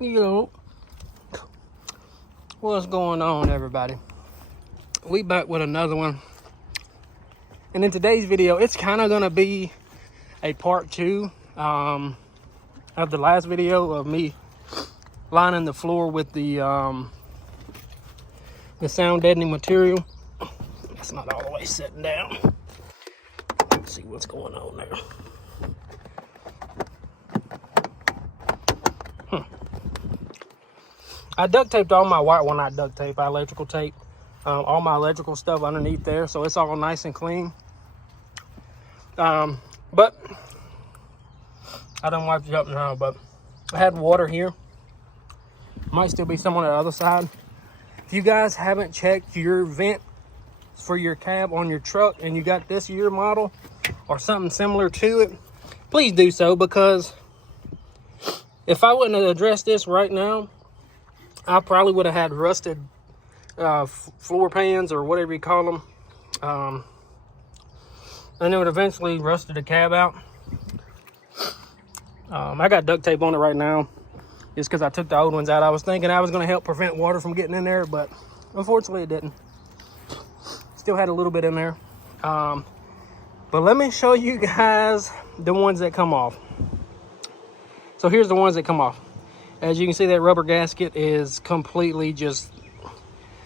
You know, what's going on, everybody? We back with another one. And in today's video, it's kind of going to be a part 2 of the last video of me lining the floor with the sound deadening material. It's not all the way sitting down. Let's see what's going on there. I duct taped all my wire, well not duct tape, I electrical tape all my electrical stuff underneath there, so it's all nice and clean. But I done wiped it up now, but I had water here. Might still be some on the other side. If you guys haven't checked your vent for your cab on your truck and you got this year model or something similar to it, please do so, because if I wouldn't have addressed this right now, I probably would have had rusted floor pans or whatever you call them. And it would eventually rusted the cab out. I got duct tape on it right now just because I took the old ones out. I was thinking I was going to help prevent water from getting in there, but unfortunately it didn't. Still had a little bit in there. But let me show you guys the ones that come off. So here's the ones that come off. As you can see, that rubber gasket is completely just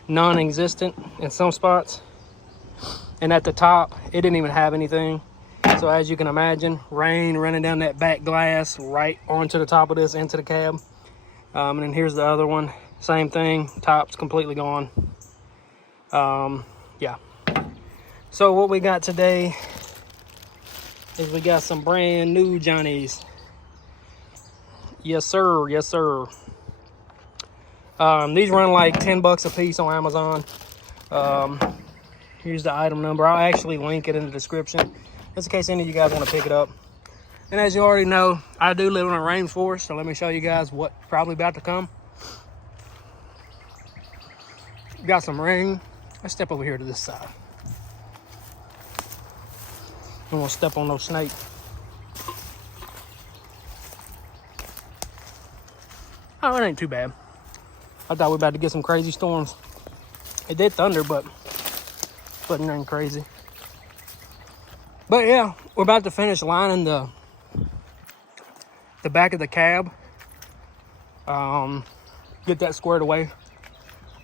non-existent in some spots. And at the top, it didn't even have anything. So as you can imagine, rain running down that back glass right onto the top of this, into the cab. And then here's the other one. Same thing, top's completely gone. Yeah. So what we got today is we got some brand new Johnnies. Yes, sir. Yes, sir. These run like 10 bucks a piece on Amazon. Here's the item number. I'll actually link it in the description just in case any of you guys want to pick it up. And as you already know, I do live in a rainforest, so let me show you guys what's probably about to come. Got some rain. Let's step over here to this side. Don't want to step on no snake. Oh, it ain't too bad. I thought we were about to get some crazy storms. It did thunder, but nothing crazy. But yeah, we're about to finish lining the back of the cab. Get that squared away.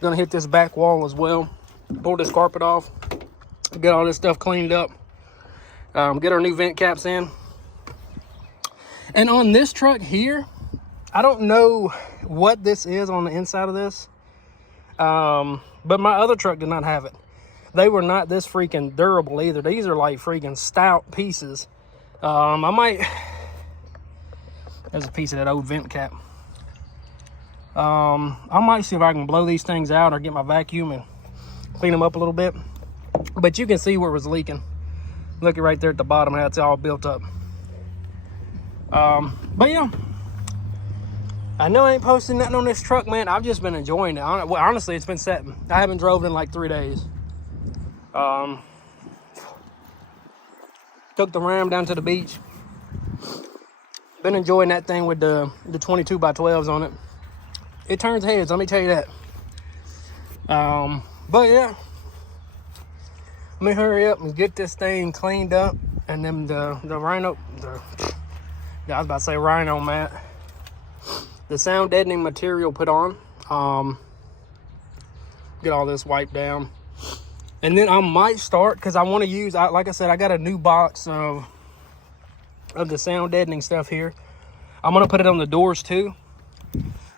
Gonna hit this back wall as well. Pull this carpet off. Get all this stuff cleaned up. Get our new vent caps in. And on this truck here, I don't know what this is on the inside of this, but my other truck did not have it. They were not this freaking durable either. These are like freaking stout pieces. There's a piece of that old vent cap. I might see if I can blow these things out or get my vacuum and clean them up a little bit. But you can see where it was leaking. Look right there at the bottom, how it's all built up. But yeah. I know I ain't posting nothing on this truck, man. I've just been enjoying it. Well, honestly, it's been setting. I haven't drove it in like 3 days. Took the Ram down to the beach. Been enjoying that thing with the 22 by 12s on it. It turns heads, let me tell you that. But yeah. Let me hurry up and get this thing cleaned up. And then the rhino, I was about to say rhino mat. The sound deadening material put on. Get all this wiped down. And then I might start, because I want to use, like I said, I got a new box of the sound deadening stuff here. I'm going to put it on the doors too.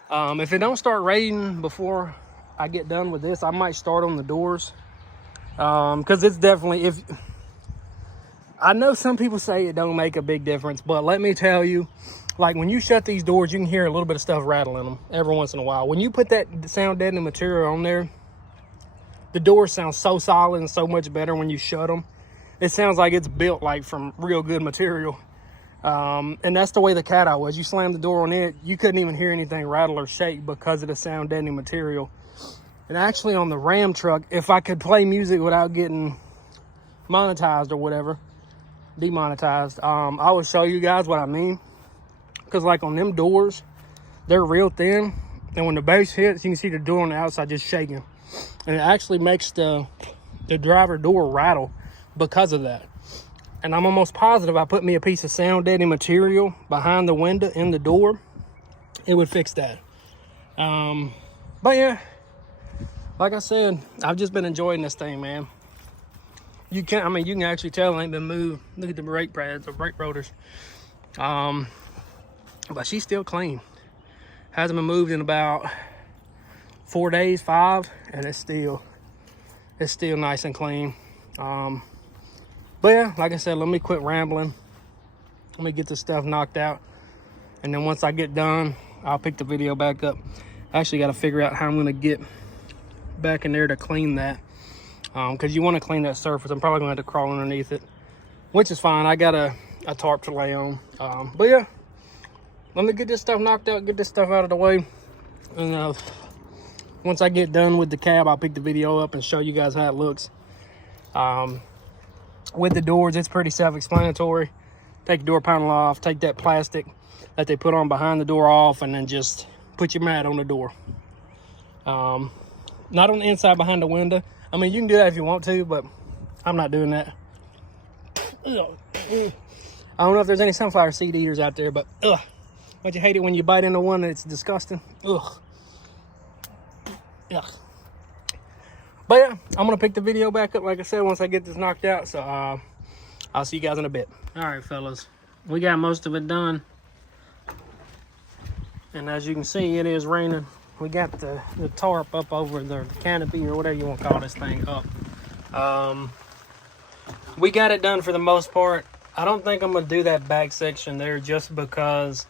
If it don't start raining before I get done with this, I might start on the doors. Because it's definitely, I know some people say it don't make a big difference, but let me tell you, like when you shut these doors, you can hear a little bit of stuff rattling them every once in a while. When you put that sound deadening material on there, the doors sound so solid and so much better when you shut them. It sounds like it's built like from real good material. And that's the way the cat eye was. You slam the door on it, you couldn't even hear anything rattle or shake because of the sound deadening material. And actually on the Ram truck, if I could play music without getting monetized or whatever, demonetized, I will show you guys what I mean. Because like on them doors, they're real thin. And when the bass hits, you can see the door on the outside just shaking. And it actually makes the driver door rattle because of that. And I'm almost positive I put me a piece of sound deadening material behind the window in the door, it would fix that. But yeah, like I said, I've just been enjoying this thing, man. You can actually tell it ain't been moved. Look at the brake pads, the brake rotors. But she's still clean. Hasn't been moved in about 4 days, 5, and it's still nice and clean. But yeah, like I said, let me quit rambling. Let me get this stuff knocked out. And then once I get done, I'll pick the video back up. I actually got to figure out how I'm going to get back in there to clean that. Because you want to clean that surface. I'm probably going to have to crawl underneath it, which is fine. I got a tarp to lay on. But yeah, let me get this stuff knocked out, get this stuff out of the way. And once I get done with the cab, I'll pick the video up and show you guys how it looks. With the doors, it's pretty self-explanatory. Take the door panel off, take that plastic that they put on behind the door off, and then just put your mat on the door. Not on the inside behind the window. I mean, you can do that if you want to, but I'm not doing that. I don't know if there's any sunflower seed eaters out there, but ugh. Don't you hate it when you bite into one and it's disgusting? Ugh. Ugh. But yeah, I'm gonna pick the video back up, like I said, once I get this knocked out. So I'll see you guys in a bit. All right, fellas, we got most of it done. And as you can see, it is raining. We got the tarp up over the canopy, or whatever you want to call this thing, up. We got it done for the most part. I don't think I'm gonna do that back section there, just because,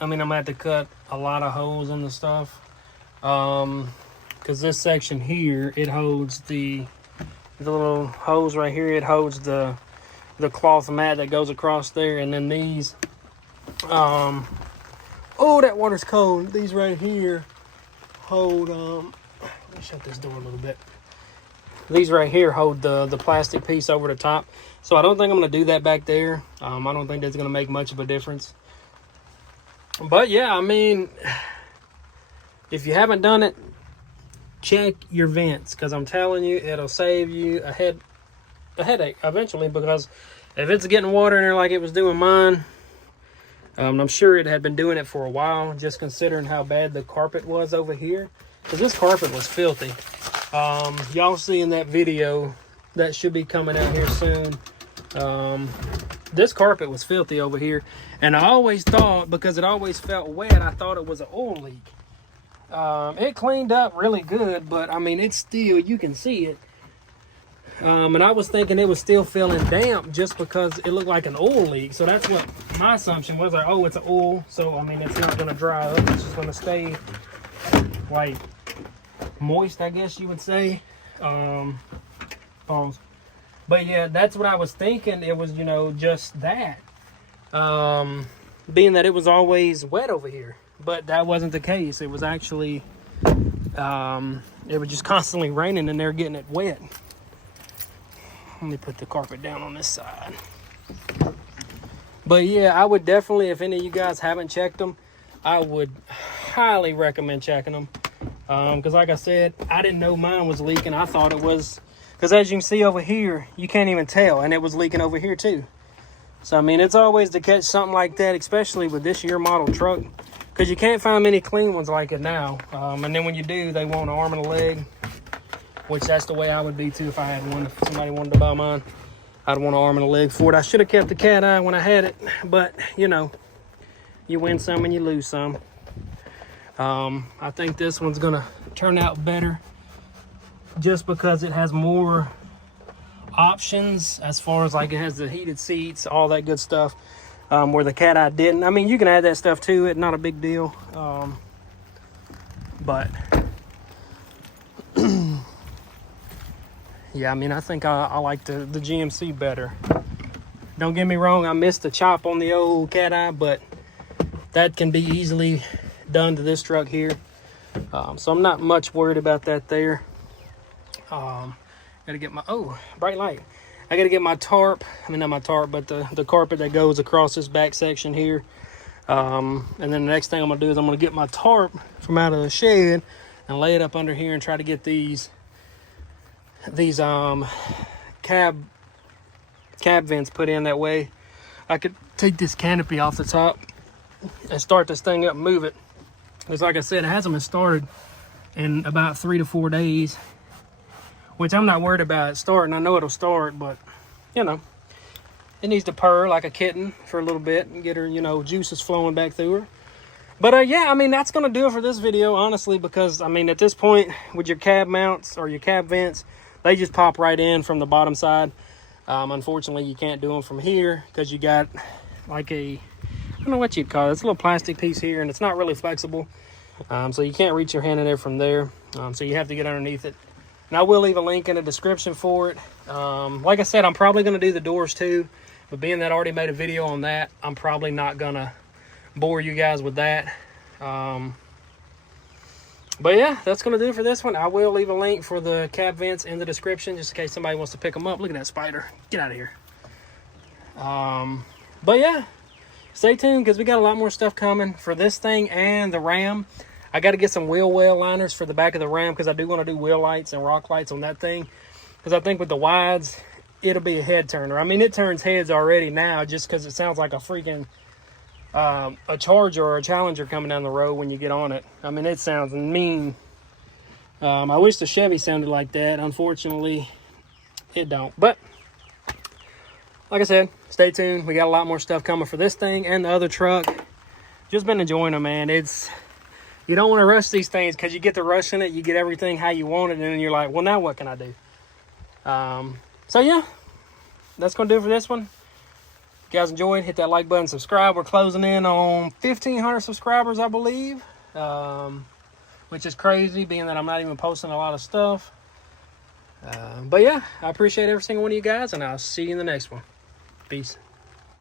I mean, I'm gonna have to cut a lot of holes in the stuff. Because this section here, it holds the little hose right here. It holds the cloth mat that goes across there, and then these, oh, that water's cold. These right here hold, let me shut this door a little bit. These right here hold the plastic piece over the top. So I don't think I'm gonna do that back there. I don't think that's gonna make much of a difference. But yeah, I mean, if you haven't done it, check your vents, because I'm telling you, it'll save you a headache eventually. Because if it's getting water in there like it was doing mine, I'm sure it had been doing it for a while, just considering how bad the carpet was over here. Because this carpet was filthy. Y'all see in that video that should be coming out here soon, this carpet was filthy over here. And I always thought, because it always felt wet, I thought it was an oil leak. It cleaned up really good, but I mean, it's still, you can see it. And I was thinking it was still feeling damp just because it looked like an oil leak. So that's what my assumption was, like, oh, it's an oil. So, I mean, it's not going to dry up. It's just going to stay, like, moist, I guess you would say. Pause. But yeah, that's what I was thinking. It was, you know, just that. Being that it was always wet over here. But that wasn't the case. It was actually, it was just constantly raining and they're getting it wet. Let me put the carpet down on this side. But yeah, I would definitely, if any of you guys haven't checked them, I would highly recommend checking them. Because like I said, I didn't know mine was leaking. I thought it was, because as you can see over here, you can't even tell. And it was leaking over here too. So, I mean, it's always to catch something like that, especially with this year model truck. Because you can't find many clean ones like it now. And then when you do, they want an arm and a leg. Which that's the way I would be too if I had one. If somebody wanted to buy mine, I'd want an arm and a leg for it. I should have kept the cat eye when I had it. But, you know, you win some and you lose some. I think this one's going to turn out better. Just because it has more options as far as, like, it has the heated seats, all that good stuff. Where the cat eye didn't. I mean, you can add that stuff to it, not a big deal. But yeah, I mean, I think I like the GMC better. Don't get me wrong, I missed the chop on the old cat eye, but that can be easily done to this truck here. So I'm not much worried about that there. Gotta get my, oh, bright light. I gotta get my tarp, I mean, not my tarp, but the carpet that goes across this back section here. And then the next thing I'm gonna do is I'm gonna get my tarp from out of the shed and lay it up under here and try to get these cab vents put in. That way I could take this canopy off the top and start this thing up and move it. Because like I said, it hasn't been started in about 3 to 4 days, which I'm not worried about it starting. I know it'll start, but you know, it needs to purr like a kitten for a little bit and get her, you know, juices flowing back through her. But yeah, I mean, that's going to do it for this video, honestly, because I mean, at this point with your cab mounts or your cab vents, they just pop right in from the bottom side. Unfortunately, you can't do them from here because you got like I don't know what you'd call it. It's a little plastic piece here, and it's not really flexible. So you can't reach your hand in there from there. So you have to get underneath it. And I will leave a link in the description for it. Like I said, I'm probably going to do the doors too. But being that I already made a video on that, I'm probably not going to bore you guys with that. But yeah, that's going to do it for this one. I will leave a link for the cab vents in the description just in case somebody wants to pick them up. Look at that spider. Get out of here. But yeah, stay tuned because we got a lot more stuff coming for this thing and the Ram. I got to get some wheel well liners for the back of the Ram because I do want to do wheel lights and rock lights on that thing. Because I think with the wides, it'll be a head turner. I mean, it turns heads already now just because it sounds like a freaking a Charger or a Challenger coming down the road when you get on it. I mean, it sounds mean. I wish the Chevy sounded like that. Unfortunately, it don't. But like I said, stay tuned. We got a lot more stuff coming for this thing and the other truck. Just been enjoying them, man. You don't want to rush these things because you get to rushing it, you get everything how you want it, and then you're like, well, now what can I do? So yeah, that's gonna do it for this one. If you guys enjoyed, hit that like button, subscribe. We're closing in on 1,500 subscribers, I believe, which is crazy being that I'm not even posting a lot of stuff. But yeah, I appreciate every single one of you guys, and I'll see you in the next one. Peace.